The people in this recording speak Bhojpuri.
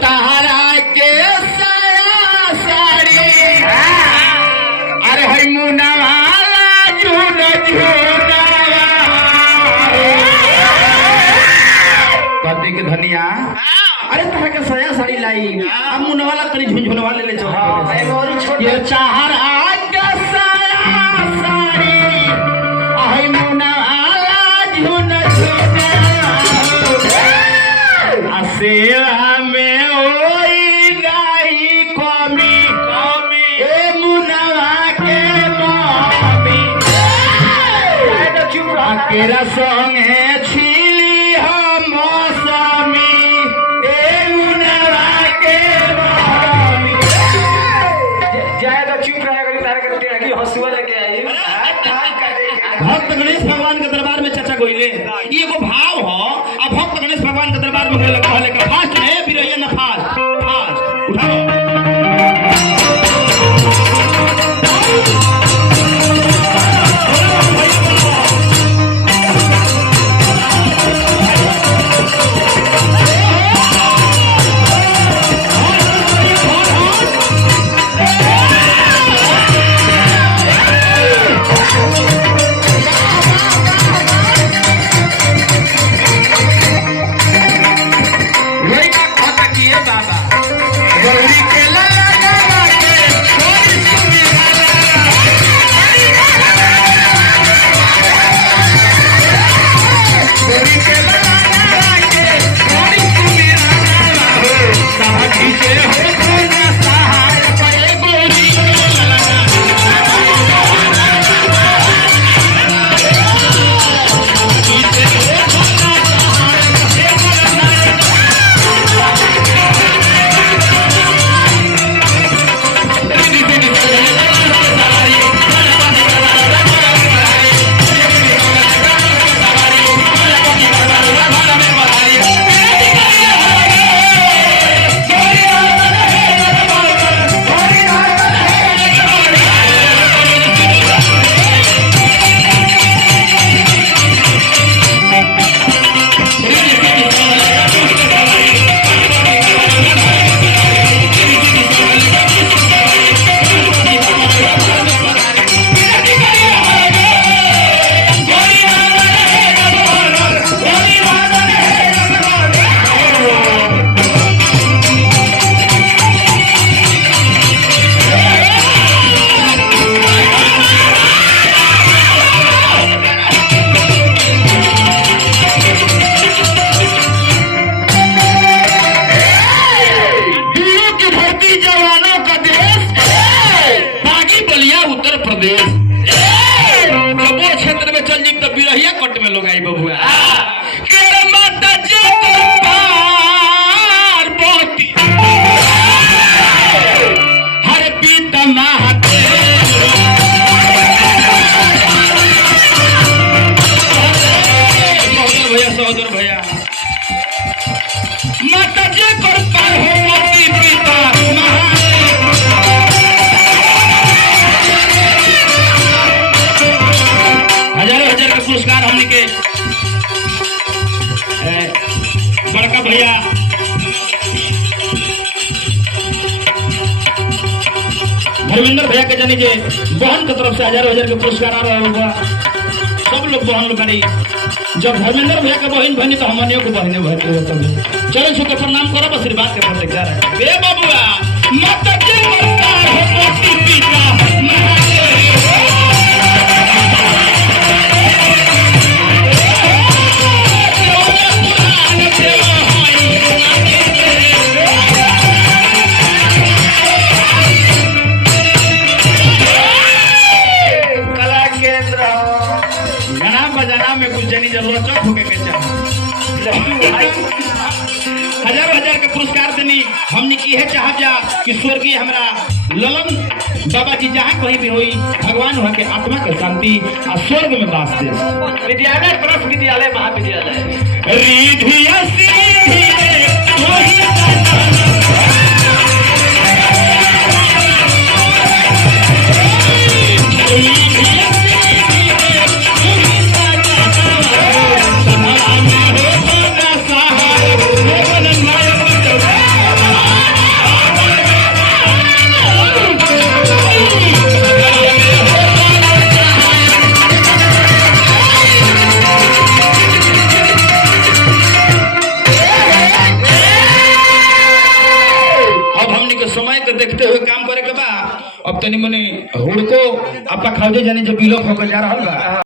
तहरा के साया साड़ी अरे हई मुनावाला झून झूनावा पति के धनिया अरे तरह के साया साड़ी लाई अब मुनावाला तनी झुनझुनवा ले चो ये तहरा के साया साड़ी हई मुनावाला झून झूनावा सेवा में ओई गाई कमी ए मुनवा के मम्मी अकेला संगे छिली हम मौसमी ए मुनवा के मम्मी जाएगा चुप रहेगा तारे करते आगे हंसुआ लेके आई भक्त गणेश भगवान के दरबार में चाचा गोइले ये एगो भाव हो अब भक्त गणेश भगवान के दरबार में गइले कहले का फास्ट है बिरैया ना फास्ट फास्ट उठाओ क्षेत्र में चल जी तो बिरहिया कट में लोग आई बबुआ माता जी हर पीता महाते सहोदर भैया माता जी कर पार हो मोती पीता हजारों हजार का पुरस्कार हमने के बड़का भैया धर्मेंद्र भैया के जानी जे बहन की तरफ से हजारों हजार के पुरस्कार आ रहा होगा सब लोग बहन लोग करी जब धर्मेंद्र भैया के बहन बनी तो हमनियों को बहने बहने चलो छुके प्रणाम करो आशीर्वाद के प्रतीक जा रहे बे बाबुआ माता जी करता है मोती पीता हजारों हजार के पुरस्कार देनी हमने की है चाह जा कि स्वर्गीय हमारा ललन बाबा जी जहाँ कहीं भी हुई भगवान वहाँ के आत्मा के शांति और स्वर्ग में वास दे। विद्यालय प्रस विद्यालय महाविद्यालय अब तनी मनी हुड़को आपा खाओजे जानी जो बिलो होकर जा रहा बा